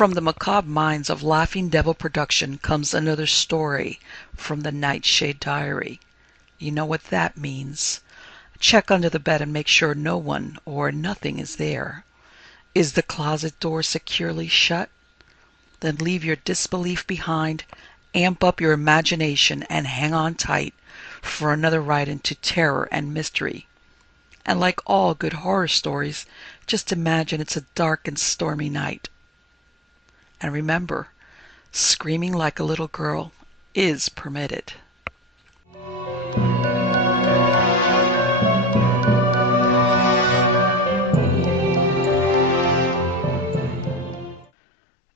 From the macabre minds of Laughing Devil Production comes another story from the Nightshade Diary. You know what that means. Check under the bed and make sure no one or nothing is there. Is the closet door securely shut? Then leave your disbelief behind, amp up your imagination, and hang on tight for another ride into terror and mystery. And like all good horror stories, just imagine it's a dark and stormy night. And remember, screaming like a little girl is permitted.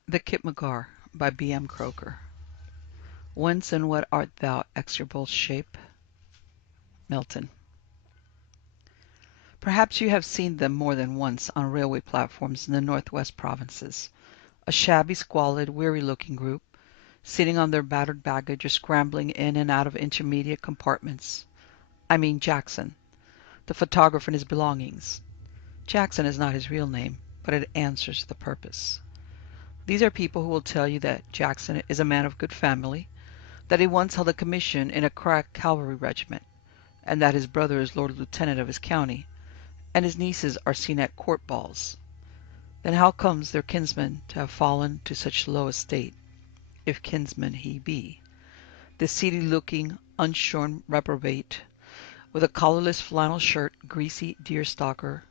The Khitmatgar by B.M. Croker. Whence and what art thou, execrable shape? Milton. Perhaps you have seen them more than once on railway platforms in the northwest provinces. A shabby, squalid, weary-looking group, sitting on their battered baggage or scrambling in and out of intermediate compartments. I mean Jackson, the photographer and his belongings. Jackson is not his real name, but it answers the purpose. These are people who will tell you that Jackson is a man of good family, that he once held a commission in a crack cavalry regiment, and that his brother is Lord Lieutenant of his county, and his nieces are seen at court balls. Then how comes their kinsman to have fallen to such low estate, if kinsman he be? This seedy-looking, unshorn reprobate, with a collarless flannel shirt, greasy deerstalker,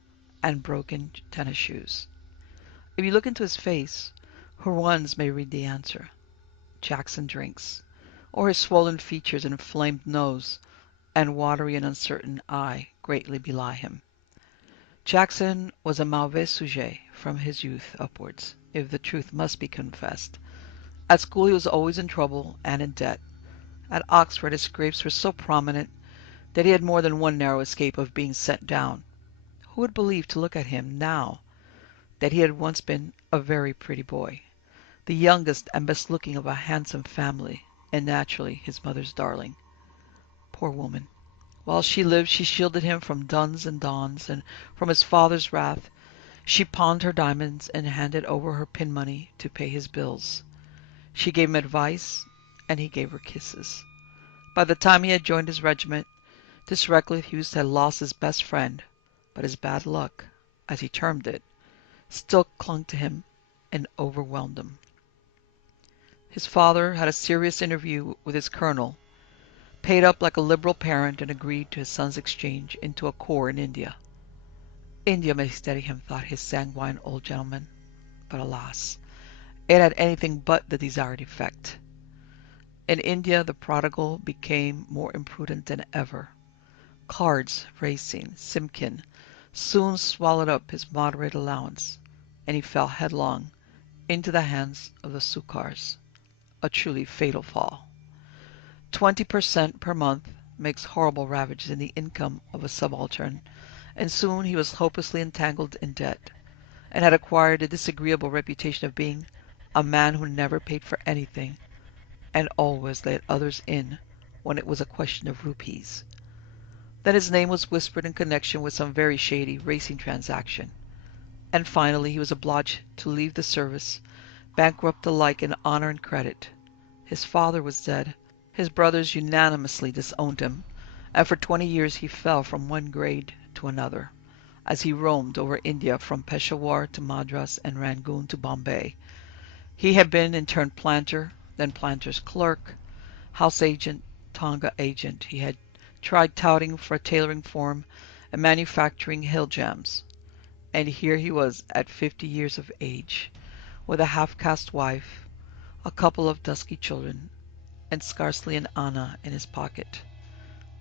and broken tennis shoes. If you look into his face, who ones may read the answer. Jackson drinks, or his swollen features and inflamed nose and watery and uncertain eye greatly belie him. Jackson was a mauvais sujet from his youth upwards, if the truth must be confessed. At school he was always in trouble and in debt. At Oxford his scrapes were so prominent that he had more than one narrow escape of being sent down. Who would believe to look at him now that he had once been a very pretty boy, the youngest and best looking of a handsome family, and naturally his mother's darling. Poor woman! While she lived she shielded him from duns and dons, and from his father's wrath. She pawned her diamonds and handed over her pin money to pay his bills. She gave him advice, and he gave her kisses. By the time he had joined his regiment, this reckless youth had lost his best friend, but his bad luck, as he termed it, still clung to him and overwhelmed him. His father had a serious interview with his colonel, paid up like a liberal parent, and agreed to his son's exchange into a corps in India. India may steady him, thought his sanguine old gentleman, but alas, it had anything but the desired effect. In India the prodigal became more imprudent than ever. Cards, racing, Simkin soon swallowed up his moderate allowance, and he fell headlong into the hands of the Sukars, a truly fatal fall. 20% per month makes horrible ravages in the income of a subaltern, and soon he was hopelessly entangled in debt, and had acquired the disagreeable reputation of being a man who never paid for anything, and always let others in when it was a question of rupees. Then his name was whispered in connection with some very shady racing transaction, and finally he was obliged to leave the service, bankrupt alike in honor and credit. His father was dead, his brothers unanimously disowned him, and for 20 years he fell from one grade to another, as he roamed over India from Peshawar to Madras and Rangoon to Bombay. He had been in turn planter, then planter's clerk, house agent, tonga agent. He had tried touting for a tailoring firm and manufacturing hill jams. And here he was at 50 years of age, with a half-caste wife, a couple of dusky children, and scarcely an anna in his pocket.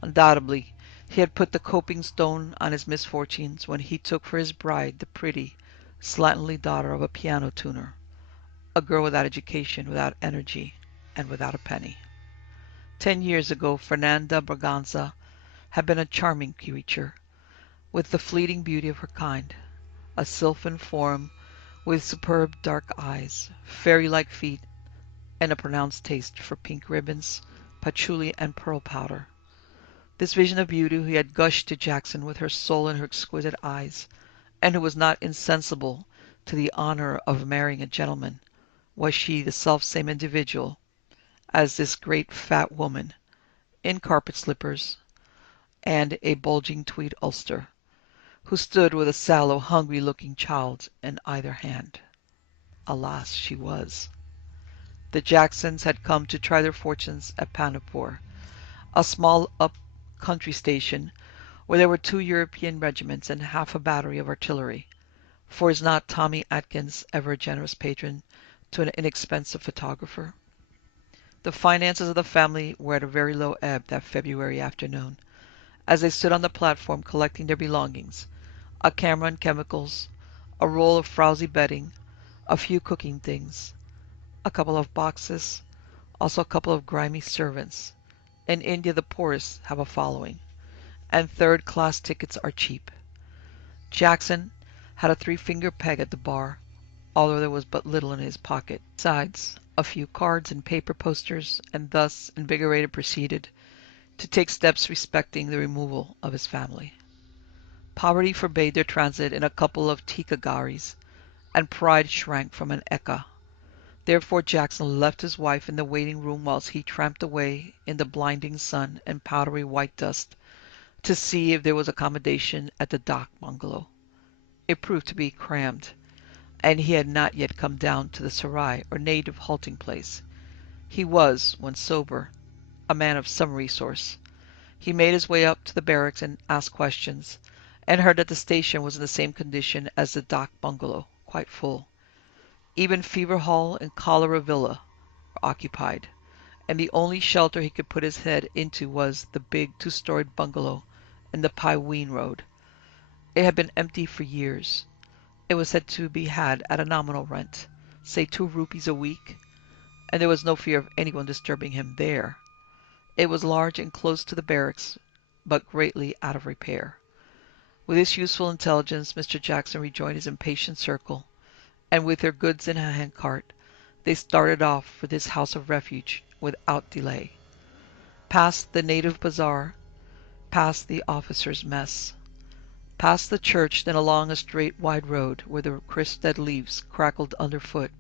Undoubtedly he had put the coping stone on his misfortunes when he took for his bride the pretty, slatternly daughter of a piano tuner, a girl without education, without energy, and without a penny. 10 years ago Fernanda Braganza had been a charming creature, with the fleeting beauty of her kind, a sylphan form with superb dark eyes, fairy-like feet, and a pronounced taste for pink ribbons, patchouli, and pearl powder. This vision of beauty who had gushed to Jackson with her soul in her exquisite eyes, and who was not insensible to the honor of marrying a gentleman, Was she the self-same individual as this great fat woman, in carpet slippers and a bulging tweed ulster, who stood with a sallow, hungry-looking child in either hand? Alas, she was. The Jacksons had come to try their fortunes at Panipur, a small up-country station where there were 2 European regiments and half a battery of artillery. For is not Tommy Atkins ever a generous patron to an inexpensive photographer? The finances of the family were at a very low ebb that February afternoon, as they stood on the platform collecting their belongings: a camera and chemicals, a roll of frowsy bedding, a few cooking things, a couple of boxes, also a couple of grimy servants. In India the poorest have a following, and third-class tickets are cheap. Jackson had a 3-finger peg at the bar, although there was but little in his pocket. Besides, a few cards and paper posters, and thus invigorated proceeded to take steps respecting the removal of his family. Poverty forbade their transit in a couple of tikka garis, and pride shrank from an ekka. Therefore Jackson left his wife in the waiting room whilst he tramped away in the blinding sun and powdery white dust to see if there was accommodation at the dock bungalow. It proved to be crammed, and he had not yet come down to the Sarai or native halting place. He was, when sober, a man of some resource. He made his way up to the barracks and asked questions, and heard that the station was in the same condition as the dock bungalow, quite full. Even Fever Hall and Cholera Villa were occupied, and the only shelter he could put his head into was the big 2-storied bungalow in the Paiween Road. It had been empty for years. It was said to be had at a nominal rent, say 2 rupees a week, and there was no fear of anyone disturbing him there. It was large and close to the barracks, but greatly out of repair. With this useful intelligence Mr. Jackson rejoined his impatient circle, and with their goods in a handcart, they started off for this house of refuge without delay. Past the native bazaar, past the officers' mess, past the church, then along a straight wide road where the crisp dead leaves crackled underfoot,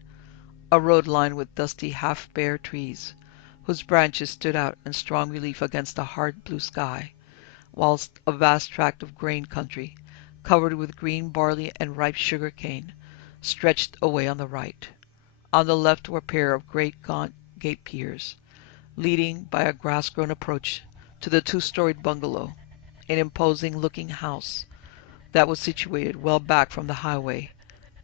a road lined with dusty half-bare trees, whose branches stood out in strong relief against the hard blue sky, whilst a vast tract of grain country, covered with green barley and ripe sugar cane, stretched away on the right. On the left were a pair of great gaunt gate piers, leading by a grass-grown approach to the 2-storied bungalow, an imposing-looking house that was situated well back from the highway,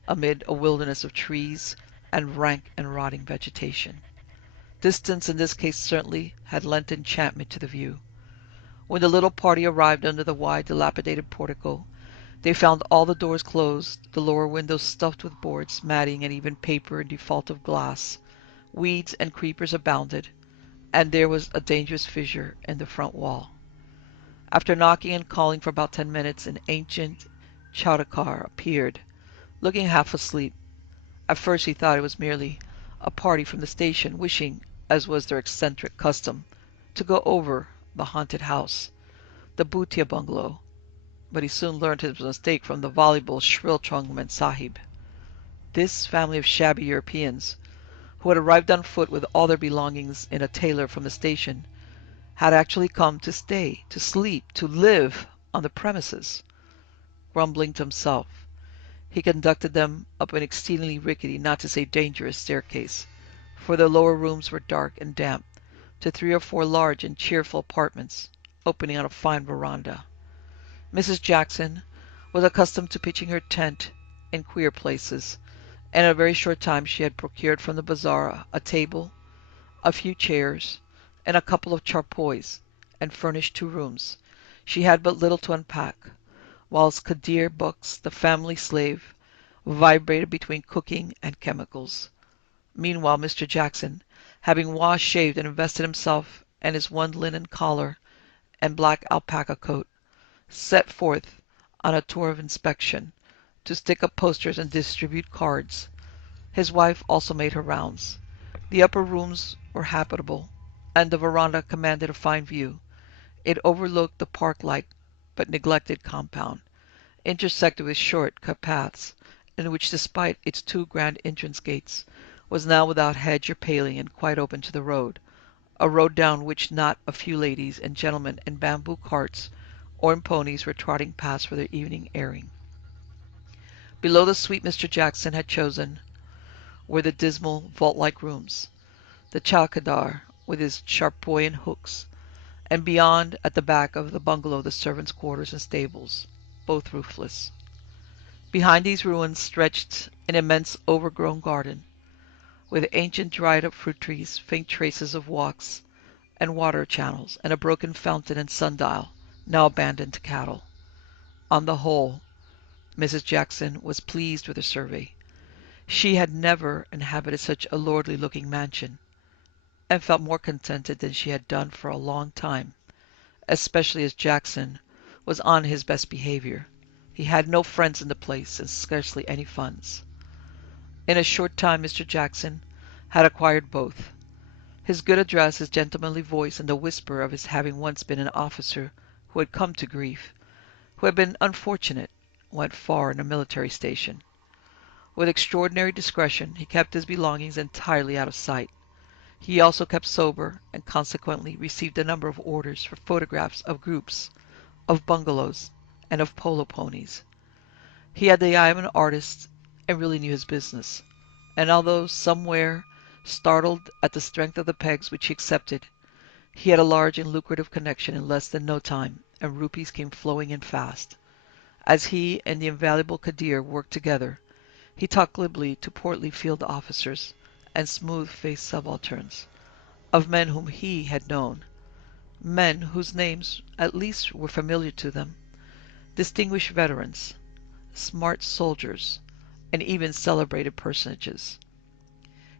amid a wilderness of trees and rank and rotting vegetation. Distance in this case certainly had lent enchantment to the view. When the little party arrived under the wide, dilapidated portico, they found all the doors closed, the lower windows stuffed with boards, matting, and even paper in default of glass. Weeds and creepers abounded, and there was a dangerous fissure in the front wall. After knocking and calling for about 10 minutes, an ancient chowdakar appeared, looking half asleep. At first he thought it was merely a party from the station, wishing, as was their eccentric custom, to go over the haunted house, the Bhutia bungalow, but he soon learned his mistake from the voluble, shrill-tongued Memsahib. This family of shabby Europeans, who had arrived on foot with all their belongings in a tailor from the station, had actually come to stay, to sleep, to live on the premises. Grumbling to himself, he conducted them up an exceedingly rickety, not to say dangerous, staircase, for the lower rooms were dark and damp, to 3 or 4 large and cheerful apartments, opening on a fine veranda. Mrs. Jackson was accustomed to pitching her tent in queer places, and in a very short time she had procured from the bazaar a table, a few chairs, and a couple of charpoys, and furnished 2 rooms. She had but little to unpack, whilst Kadir Bux, the family slave, vibrated between cooking and chemicals. Meanwhile Mr. Jackson, having washed, shaved, and invested himself and his 1 linen collar and black alpaca coat, set forth on a tour of inspection, to stick up posters and distribute cards. His wife also made her rounds. The upper rooms were habitable, and the veranda commanded a fine view. It overlooked the park-like but neglected compound, intersected with short cut paths, in which, despite its 2 grand entrance gates, was now without hedge or paling and quite open to the road, a road down which not a few ladies and gentlemen in bamboo carts or in ponies were trotting past for their evening airing. Below the suite Mr. Jackson had chosen were the dismal vault-like rooms, the chowkidar with his sharp buoyant hooks, and beyond, at the back of the bungalow, the servants' quarters and stables, both roofless. Behind these ruins stretched an immense overgrown garden, with ancient dried-up fruit trees, faint traces of walks and water channels, and a broken fountain and sundial, now abandoned to cattle. On the whole, Mrs. Jackson was pleased with the survey. She had never inhabited such a lordly-looking mansion, and felt more contented than she had done for a long time, especially as Jackson was on his best behavior. He had no friends in the place, and scarcely any funds. In a short time Mr. Jackson had acquired both. His good address, his gentlemanly voice, and the whisper of his having once been an officer who had come to grief, who had been unfortunate, went far in a military station. With extraordinary discretion he kept his belongings entirely out of sight. He also kept sober, and consequently received a number of orders for photographs of groups, of bungalows, and of polo ponies. He had the eye of an artist, and really knew his business, and although somewhere startled at the strength of the pegs which he accepted, he had a large and lucrative connection in less than no time, and rupees came flowing in fast. As he and the invaluable Kadir worked together, he talked glibly to portly field officers and smooth-faced subalterns, of men whom he had known, men whose names at least were familiar to them, distinguished veterans, smart soldiers, and even celebrated personages.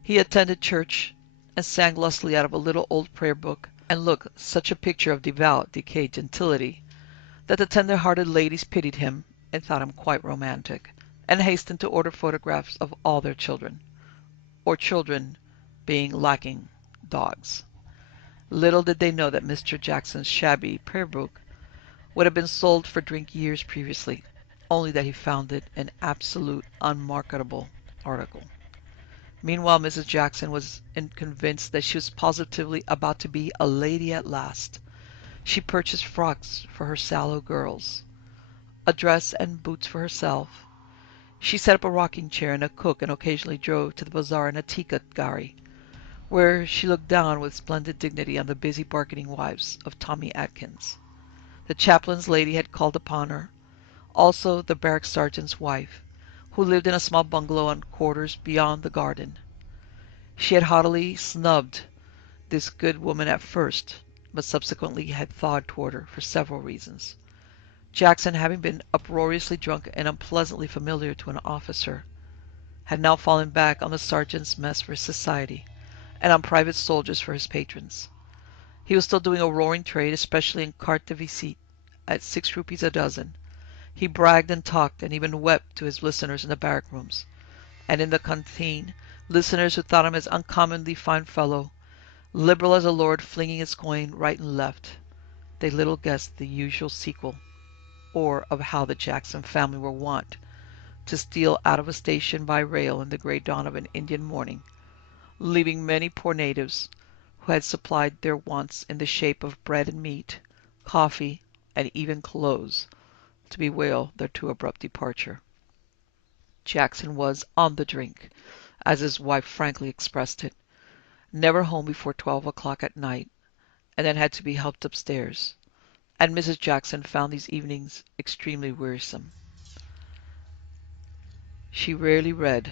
He attended church, and sang lustily out of a little old prayer book, and looked such a picture of devout, decayed gentility, that the tender-hearted ladies pitied him and thought him quite romantic, and hastened to order photographs of all their children, or children being lacking dogs. Little did they know that Mr. Jackson's shabby prayer book would have been sold for drink years previously, only that he found it an absolute unmarketable article. Meanwhile Mrs. Jackson was convinced that she was positively about to be a lady at last. She purchased frocks for her sallow girls, a dress and boots for herself. She set up a rocking chair and a cook, and occasionally drove to the bazaar in a Khitmatgar, where she looked down with splendid dignity on the busy bargaining wives of Tommy Atkins. The chaplain's lady had called upon her, also the barrack sergeant's wife, who lived in a small bungalow on quarters beyond the garden. She had haughtily snubbed this good woman at first, but subsequently had thawed toward her for several reasons. Jackson, having been uproariously drunk and unpleasantly familiar to an officer, had now fallen back on the sergeant's mess for his society, and on private soldiers for his patrons. He was still doing a roaring trade, especially in carte de visite, at 6 rupees a dozen. He bragged and talked, and even wept to his listeners in the barrack rooms, and in the canteen, listeners who thought him as uncommonly fine fellow, liberal as a lord, flinging his coin right and left. They little guessed the usual sequel, or of how the Jackson family were wont to steal out of a station by rail in the grey dawn of an Indian morning, leaving many poor natives, who had supplied their wants in the shape of bread and meat, coffee, and even clothes, to bewail their too abrupt departure. Jackson was on the drink, as his wife frankly expressed it, never home before 12 o'clock at night, and then had to be helped upstairs, and Mrs. Jackson found these evenings extremely wearisome. She rarely read,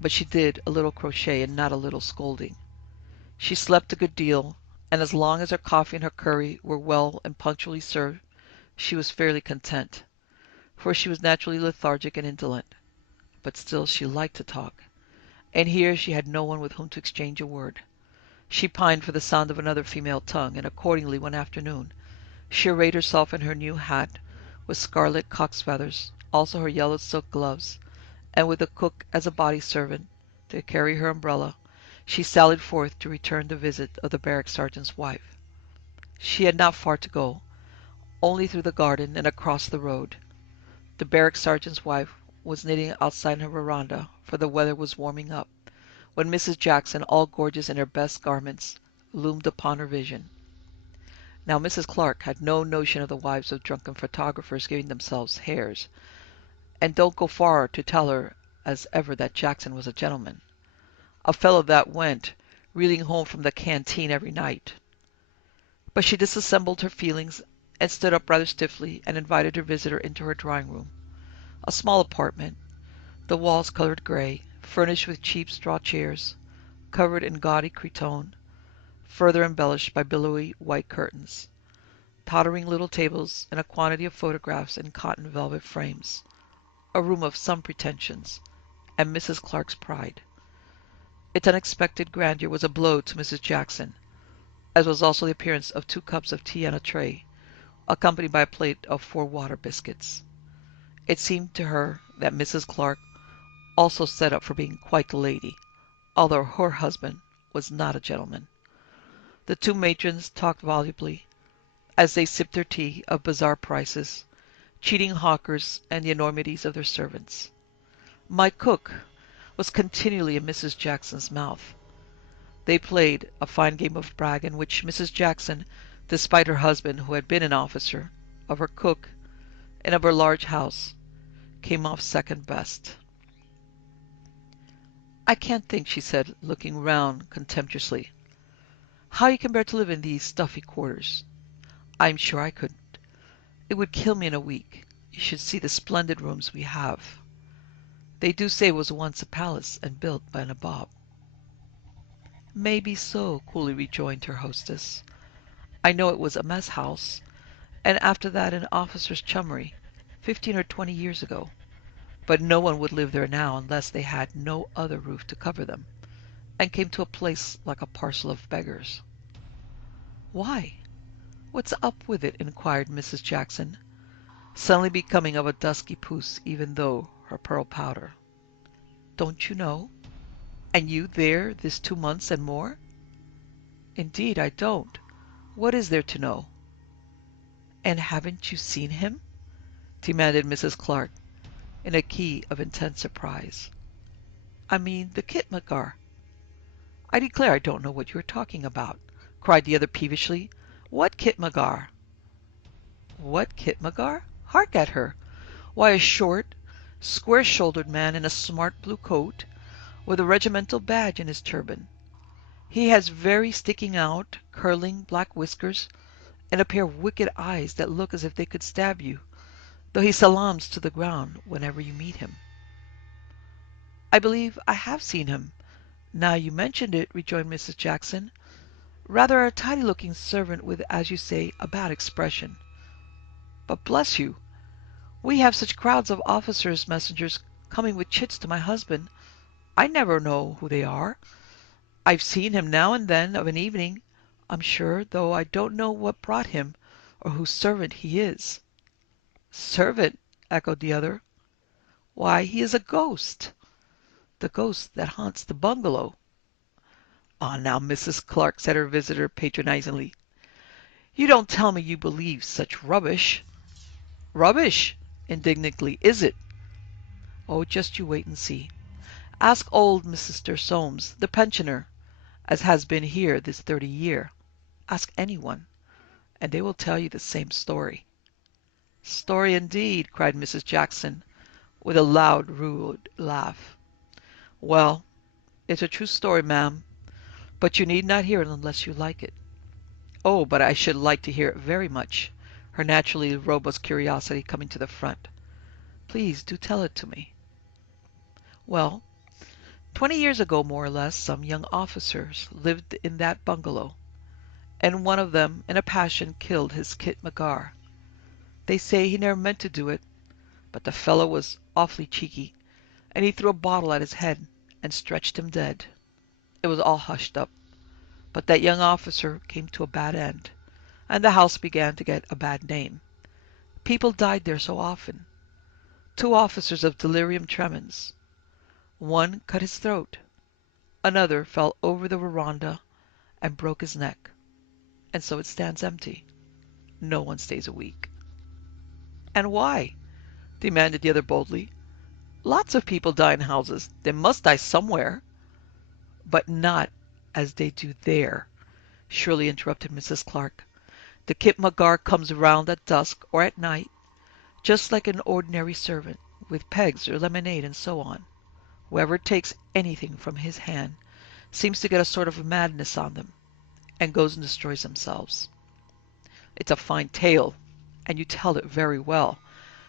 but she did a little crochet and not a little scolding. She slept a good deal, and as long as her coffee and her curry were well and punctually served, she was fairly content, for she was naturally lethargic and indolent. But still she liked to talk, and here she had no one with whom to exchange a word. She pined for the sound of another female tongue, and accordingly one afternoon she arrayed herself in her new hat with scarlet cock's feathers, also her yellow silk gloves, and with the cook as a body servant to carry her umbrella, she sallied forth to return the visit of the barrack sergeant's wife. She had not far to go, only through the garden and across the road. The barrack sergeant's wife was knitting outside in her veranda, for the weather was warming up, when Mrs. Jackson, all gorgeous in her best garments, loomed upon her vision. Now Mrs. Clark had no notion of the wives of drunken photographers giving themselves hairs, and don't go far to tell her as ever that Jackson was a gentleman, a fellow that went reeling home from the canteen every night. But she disassembled her feelings and stood up rather stiffly and invited her visitor into her drawing room, a small apartment, the walls colored gray, furnished with cheap straw chairs, covered in gaudy cretonne, further embellished by billowy white curtains, tottering little tables, and a quantity of photographs in cotton velvet frames. A room of some pretensions, and Mrs. Clark's pride. Its unexpected grandeur was a blow to Mrs. Jackson, as was also the appearance of 2 cups of tea on a tray, accompanied by a plate of 4 water biscuits. It seemed to her that Mrs. Clark also set up for being quite the lady, although her husband was not a gentleman. The 2 matrons talked volubly, as they sipped their tea, of bizarre prices, cheating hawkers, and the enormities of their servants. "My cook" was continually in Mrs. Jackson's mouth. They played a fine game of brag in which Mrs. Jackson, despite her husband, who had been an officer, of her cook, and of her large house, came off second best. "I can't think," she said, looking round contemptuously, "how you can bear to live in these stuffy quarters. I'm sure I couldn't. It would kill me in a week. You should see the splendid rooms we have. They do say it was once a palace and built by a nabob." "Maybe so," coolly rejoined her hostess. "I know it was a mess house, and after that an officer's chummery, 15 or 20 years ago. But no one would live there now unless they had no other roof to cover them, and came to a place like a parcel of beggars." "Why? What's up with it?" inquired Mrs. Jackson, suddenly becoming of a dusky puce even through her pearl powder. "Don't you know? And you there this 2 months and more?" "Indeed I don't. What is there to know?" "And haven't you seen him?" demanded Mrs. Clark, in a key of intense surprise. "I mean the Khitmatgar." "I declare I don't know what you are talking about," cried the other peevishly. "What Khitmatgar?" "What Khitmatgar? Hark at her! Why, a short, square-shouldered man in a smart blue coat, with a regimental badge in his turban. He has very sticking out, curling black whiskers, and a pair of wicked eyes that look as if they could stab you, though he salaams to the ground whenever you meet him." "I believe I have seen him, now you mentioned it," rejoined Mrs. Jackson. "Rather a tidy-looking servant with, as you say, a bad expression. But bless you, we have such crowds of officers' messengers coming with chits to my husband, I never know who they are. I've seen him now and then of an evening, I'm sure, though I don't know what brought him, or whose servant he is." "Servant?" echoed the other. "Why, he is a ghost. The ghost that haunts the bungalow." "Ah, now, Mrs. Clark," said her visitor patronizingly, "you don't tell me you believe such rubbish." "Rubbish!" indignantly. "Is it?" "Oh, just you wait and see. Ask old Mr. Soames, the pensioner, as has been here this 30 year. Ask anyone, and they will tell you the same story." "Story indeed!" cried Mrs. Jackson, with a loud, rude laugh. "Well, it's a true story, ma'am, but you need not hear it unless you like it." "Oh, but I should like to hear it very much," her naturally robust curiosity coming to the front. "Please do tell it to me." "Well, 20 years ago, more or less, some young officers lived in that bungalow, and one of them, in a passion, killed his Khitmatgar. They say he never meant to do it, but the fellow was awfully cheeky, and he threw a bottle at his head and stretched him dead. It was all hushed up, but that young officer came to a bad end, and the house began to get a bad name. People died there so often. 2 officers of delirium tremens. One cut his throat. Another fell over the veranda and broke his neck. And so it stands empty. No one stays a week." "And why?" demanded the other boldly. "Lots of people die in houses. They must die somewhere." But not as they do there, shrilly interrupted Mrs. Clark. The Khitmatgar comes round at dusk or at night, just like an ordinary servant, with pegs or lemonade and so on. Whoever takes anything from his hand seems to get a sort of madness on them, and goes and destroys themselves. It's a fine tale, and you tell it very well,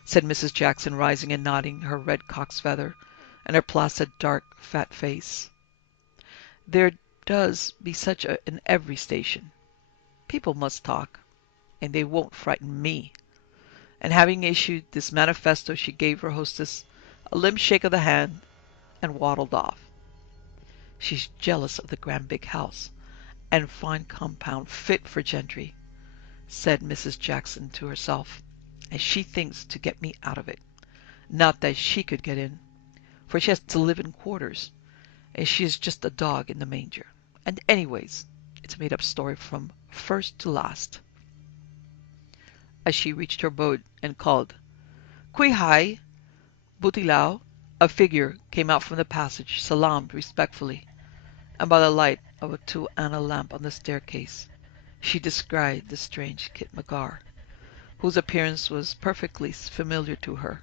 said Mrs. Jackson, rising and nodding her red cock's feather and her placid, dark, fat face. There does be such in every station. People must talk, and they won't frighten me. And having issued this manifesto, she gave her hostess a limp shake of the hand and waddled off. She's jealous of the grand big house and fine compound fit for gentry, said Mrs. Jackson to herself, and she thinks to get me out of it. Not that she could get in, for she has to live in quarters, and she is just a dog in the manger. And anyways, it's a made-up story from first to last. As she reached her boat and called, "Qui hai, Butilao," a figure came out from the passage, salaamed respectfully, and by the light of a 2 anna lamp on the staircase, she descried the strange Khitmatgar, whose appearance was perfectly familiar to her.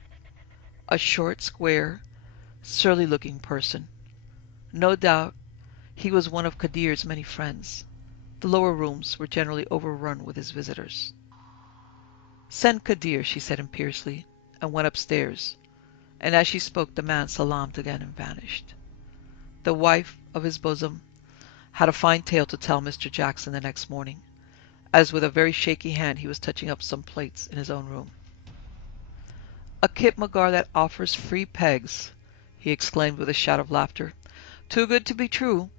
A short, square, surly-looking person. No doubt he was one of Kadir's many friends. The lower rooms were generally overrun with his visitors. "Send Kadir," she said imperiously, and went upstairs, and as she spoke the man salaamed again and vanished. The wife of his bosom had a fine tale to tell Mr. Jackson the next morning, as with a very shaky hand he was touching up some plates in his own room. "A Khitmatgar that offers free pegs!" he exclaimed with a shout of laughter. "Too good to be true!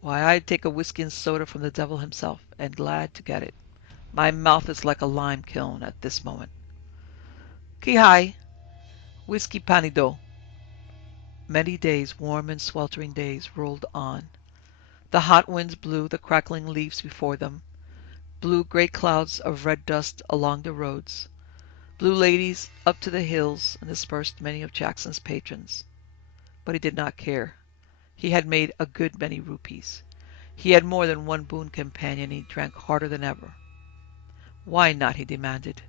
Why, I'd take a whiskey and soda from the devil himself, and glad to get it. My mouth is like a lime kiln at this moment. Qui hai, whiskey panido." Many days, warm and sweltering days, rolled on. The hot winds blew the crackling leaves before them, blew great clouds of red dust along the roads, blew ladies up to the hills, and dispersed many of Jackson's patrons. But he did not care. He had made a good many rupees. He had more than one boon companion, and he drank harder than ever. Why not, he demanded.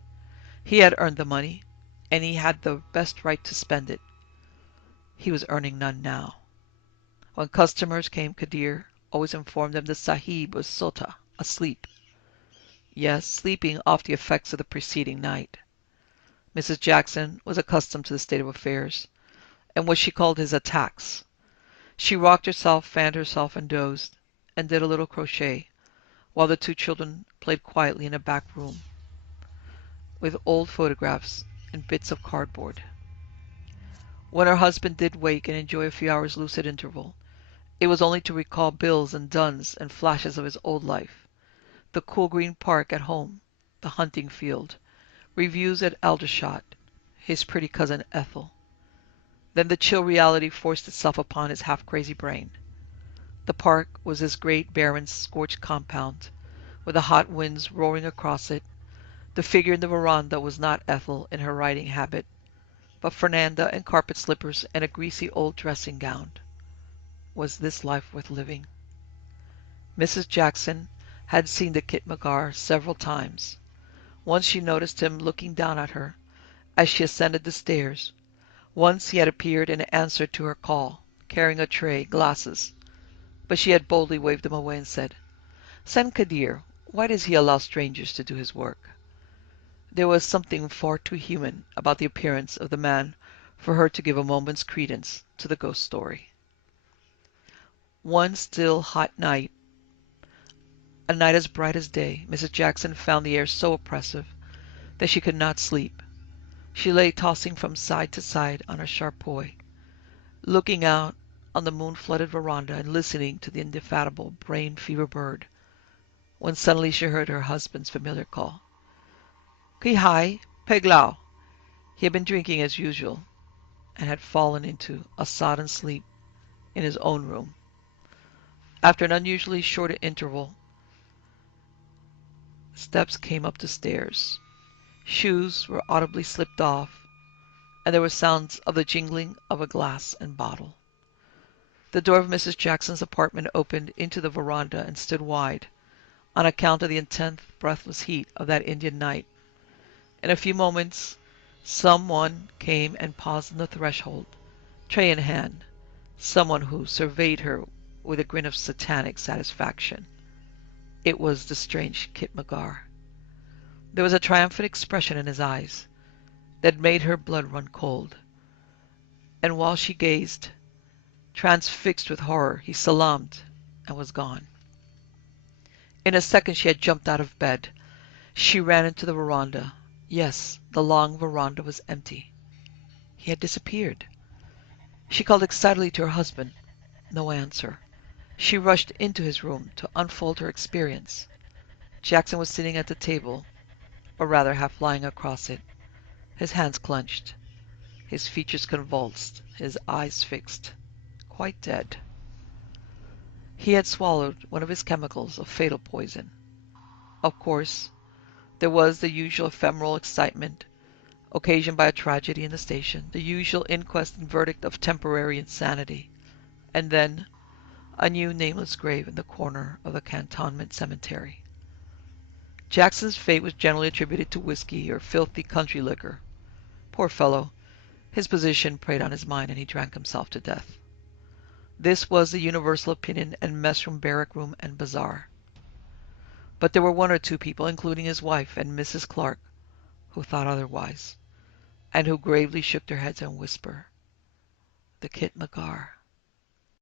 He had earned the money, and he had the best right to spend it. He was earning none now. When customers came, Kadir always informed them the Sahib was sota, asleep. Yes, sleeping off the effects of the preceding night. Mrs. Jackson was accustomed to the state of affairs, and what she called his attacks. She rocked herself, fanned herself, and dozed, and did a little crochet, while the 2 children played quietly in a back room with old photographs and bits of cardboard. When her husband did wake and enjoy a few hours' lucid interval, it was only to recall bills and duns and flashes of his old life, the cool green park at home, the hunting field, reviews at Aldershot, his pretty cousin Ethel. Then the chill reality forced itself upon his half-crazy brain. The park was this great, barren, scorched compound, with the hot winds roaring across it. The figure in the veranda was not Ethel in her riding habit, but Fernanda in carpet slippers and a greasy old dressing gown. Was this life worth living? Mrs. Jackson had seen the Khitmatgar several times. Once she noticed him looking down at her as she ascended the stairs. Once he had appeared in answer to her call, carrying a tray, glasses, but she had boldly waved them away and said, "Send Kadir. Why does he allow strangers to do his work?" There was something far too human about the appearance of the man for her to give a moment's credence to the ghost story. One still, hot night, a night as bright as day, Mrs. Jackson found the air so oppressive that she could not sleep. She lay tossing from side to side on her charpoy, looking out on the moon-flooded veranda and listening to the indefatigable brain-fever bird, when suddenly she heard her husband's familiar call. "Qui hai, Peglao." He had been drinking as usual, and had fallen into a sodden sleep in his own room. After an unusually short interval, steps came up the stairs. Shoes were audibly slipped off, and there were sounds of the jingling of a glass and bottle. The door of Mrs. Jackson's apartment opened into the veranda and stood wide, on account of the intense, breathless heat of that Indian night. In a few moments someone came and paused on the threshold, tray in hand, someone who surveyed her with a grin of satanic satisfaction. It was the strange Khitmatgar. There was a triumphant expression in his eyes that made her blood run cold, and while she gazed, transfixed with horror, he salaamed and was gone. In a second she had jumped out of bed. She ran into the veranda. Yes, the long veranda was empty. He had disappeared. She called excitedly to her husband. No answer. She rushed into his room to unfold her experience. Jackson was sitting at the table, or rather half lying across it, his hands clenched, his features convulsed, his eyes fixed, quite dead. He had swallowed one of his chemicals of fatal poison. Of course, there was the usual ephemeral excitement occasioned by a tragedy in the station, the usual inquest and verdict of temporary insanity, and then a new nameless grave in the corner of the cantonment cemetery. Jackson's fate was generally attributed to whiskey or filthy country liquor. Poor fellow, his position preyed on his mind, and he drank himself to death. This was the universal opinion in messroom, barrack room, and bazaar. But there were one or two people, including his wife and Mrs. Clark, who thought otherwise, and who gravely shook their heads and whispered, "The Khitmatgar."